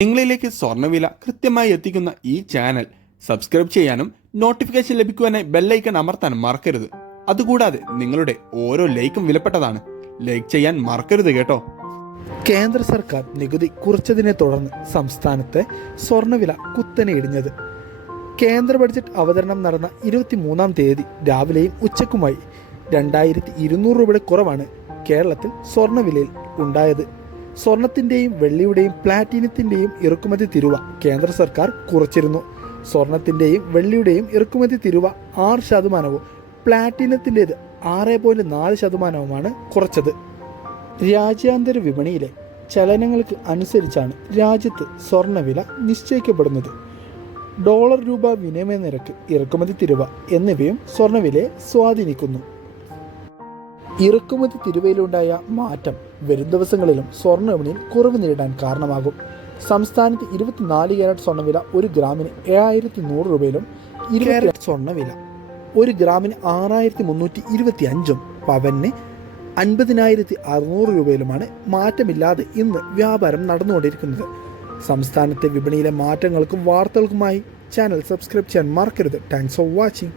നിങ്ങളിലേക്ക് സ്വർണ്ണവില കൃത്യമായി എത്തിക്കുന്ന ഈ ചാനൽ സബ്സ്ക്രൈബ് ചെയ്യാനും നോട്ടിഫിക്കേഷൻ ലഭിക്കുവാനായി ബെല്ലൈക്കൺ അമർത്താനും മറക്കരുത്. അതുകൂടാതെ നിങ്ങളുടെ ഓരോ ലൈക്കും വിലപ്പെട്ടതാണ്. ലൈക്ക് ചെയ്യാൻ മറക്കരുത് കേട്ടോ. കേന്ദ്ര സർക്കാർ നികുതി കുറച്ചതിനെ തുടർന്ന് സംസ്ഥാനത്തെ സ്വർണ്ണവില കുത്തനെ ഇടിഞ്ഞത്. കേന്ദ്ര ബഡ്ജറ്റ് അവതരണം നടന്ന 23-ാം തീയതി രാവിലെയും ഉച്ചക്കുമായി 2200 രൂപയുടെ കുറവാണ് കേരളത്തിൽ സ്വർണ്ണവിലയിൽ ഉണ്ടായത്. സ്വർണത്തിൻ്റെയും വെള്ളിയുടെയും പ്ലാറ്റിനത്തിൻ്റെയും ഇറക്കുമതി തീരുവ കേന്ദ്ര സർക്കാർ കുറച്ചിരുന്നു. സ്വർണത്തിൻ്റെയും വെള്ളിയുടെയും ഇറക്കുമതി തീരുവ 6%, പ്ലാറ്റിനത്തിൻ്റേത് 6.4%മാണ് കുറച്ചത്. രാജ്യാന്തര വിപണിയിലെ ചലനങ്ങൾക്ക് അനുസരിച്ചാണ് രാജ്യത്ത് സ്വർണ്ണവില നിശ്ചയിക്കപ്പെടുന്നത്. ഡോളർ രൂപ വിനിമയ നിരക്ക്, ഇറക്കുമതി തീരുവ എന്നിവയും സ്വർണ്ണവിലയെ സ്വാധീനിക്കുന്നു. ഇറക്കുമതി തീരുവയിലുണ്ടായ മാറ്റം വരും ദിവസങ്ങളിലും സ്വർണ്ണ വിപണിയിൽ കുറവ് നേരിടാൻ കാരണമാകും. സംസ്ഥാനത്ത് 24 ക്യാരറ്റ് സ്വർണ്ണവില 1 ഗ്രാമിന് 7100 രൂപയിലും 20 ക്യാരറ്റ് സ്വർണ്ണവില 1 ഗ്രാമിന് 6325 പവന് 50,600 രൂപയിലുമാണ്. മാറ്റമില്ലാതെ ഇന്ന് വ്യാപാരം നടന്നുകൊണ്ടിരിക്കുന്നത്. സംസ്ഥാനത്തെ വിപണിയിലെ മാറ്റങ്ങൾക്കും വാർത്തകൾക്കുമായി ചാനൽ സബ്സ്ക്രൈബ് ചെയ്യാൻ മറക്കരുത്. Thanks for watching.